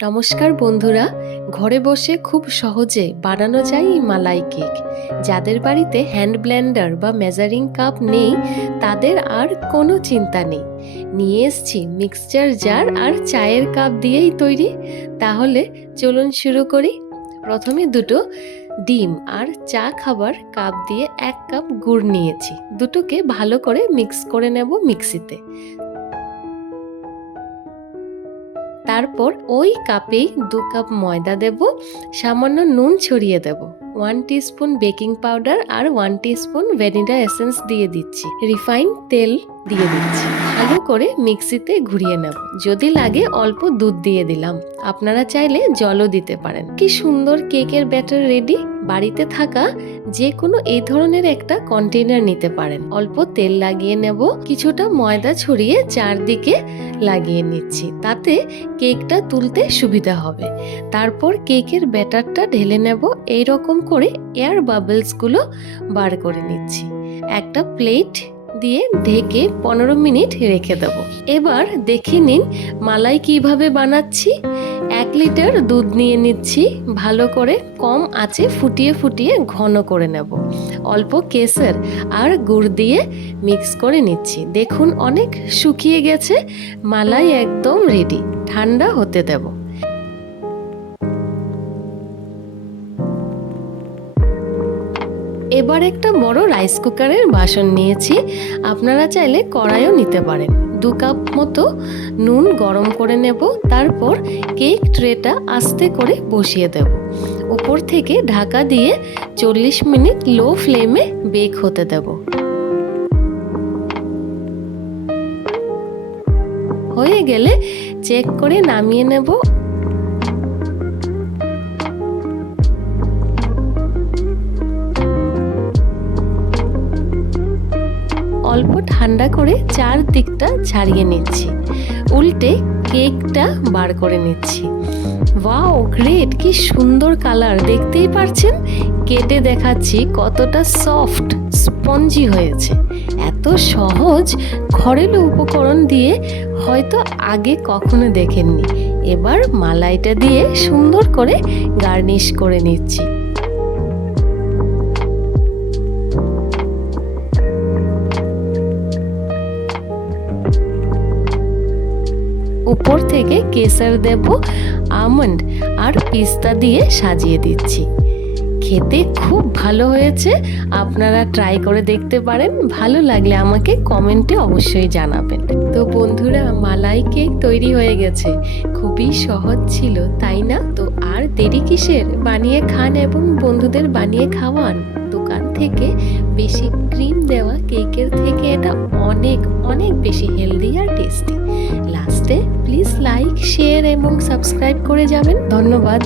নমস্কার বন্ধুরা, ঘরে বসে খুব সহজে বানানো যায় এই মালাই কেক। যাদের বাড়িতে হ্যান্ড ব্লেন্ডার বা মেজারিং কাপ নেই তাদের আর কোনো চিন্তা নেই। নিয়ে এসছি মিক্সচার জার আর চায়ের কাপ দিয়েই তৈরি। তাহলে চলুন শুরু করি। প্রথমে দুটো ডিম আর চা খাবার কাপ দিয়ে 1 কাপ গুড় নিয়েছি। দুটোকে ভালো করে মিক্স করে নেব মিক্সিতে। তারপর ওই কাপেই 2 কাপ ময়দা দেব, সামান্য নুন ছড়িয়ে দেব, 1 টিস্পুন বেকিং পাউডার আর 1 টিস্পুন ভ্যানিলা এসেন্স দিয়ে দিচ্ছি, রিফাইন্ড তেল দিয়ে দিচ্ছি। ভালো করে মিক্সিতে ঘুরিয়ে নেব। যদি লাগে অল্প দুধ দিয়ে দিলাম, আপনারা চাইলে জলও দিতে পারেন। কি সুন্দর কেকের ব্যাটার রেডি। বাড়িতে থাকা যে কোনো এই ধরনের একটা কন্টেইনার নিতে পারেন। অল্প তেল লাগিয়ে নেব, কিছুটা ময়দা ছড়িয়ে চারদিকে লাগিয়ে নিচ্ছি, তাতে কেকটা তুলতে সুবিধা হবে। তারপর কেকের ব্যাটারটা ঢেলে নেব। এই রকম করে এয়ার বাবলসগুলো বার করে নিচ্ছি। একটা প্লেট দিয়ে ঢেকে 15 মিনিট রেখে দেব। এবার দেখে নিন মালাই কিভাবে বানাচ্ছি। 1 লিটার দুধ নিয়ে নিচ্ছি, ভালো করে কম আঁচে ফুটিয়ে ফুটিয়ে ঘন করে নেব। অল্প কেসর আর গুড় দিয়ে মিক্স করে নিচ্ছি। দেখুন অনেক শুকিয়ে গেছে। মালাই একদম রেডি। ঠান্ডা হতে দেব। এবার একটা বড় রাইস কুকারের বাসন নিয়েছি, আপনারা চাইলে কড়াইও নিতে পারেন। 2 কাপ মতো নুন গরম করে নেব। তারপর কেক ট্রেটা আস্তে করে বসিয়ে দেব। উপর থেকে ঢাকা দিয়ে 40 মিনিট লো ফ্লেমে বেক হতে দেব। হয়ে গেলে চেক করে নামিয়ে নেব। অল্প ঠান্ডা করে চারদিকটা ছাড়িয়ে নিচ্ছি, উল্টে কেকটা বার করে নিচ্ছি। Wow, great! কি সুন্দর কালার, দেখতেই পারছেন। কেটে দেখাচ্ছি কতটা সফট স্পঞ্জি হয়েছে। এত সহজ ঘরেলু উপকরণ দিয়ে হয়তো আগে কখনো দেখেননি। এবার মালাইটা দিয়ে সুন্দর করে গার্নিশ করে নিচ্ছি। উপর থেকে কেসর দেব, আমন্ড আর পিস্তা দিয়ে সাজিয়ে দিচ্ছি। খেতে খুব ভালো হয়েছে, আপনারা ট্রাই করে দেখতে পারেন। ভালো লাগলে আমাকে কমেন্টে অবশ্যই জানাবেন। তো বন্ধুরা, মালাই কেক তৈরি হয়ে গেছে। খুবই সহজ ছিল, তাই না? তো আর দেরি কিসের? বানিয়ে খান এবং বন্ধুদের বানিয়ে খাওয়ান। দোকান থেকে বেশি ক্রিম দেওয়া কেকের থেকে এটা অনেক অনেক বেশি হেলদি আর টেস্টি। লাস্টে প্লিজ লাইক, শেয়ার এবং সাবস্ক্রাইব করে যাবেন। ধন্যবাদ।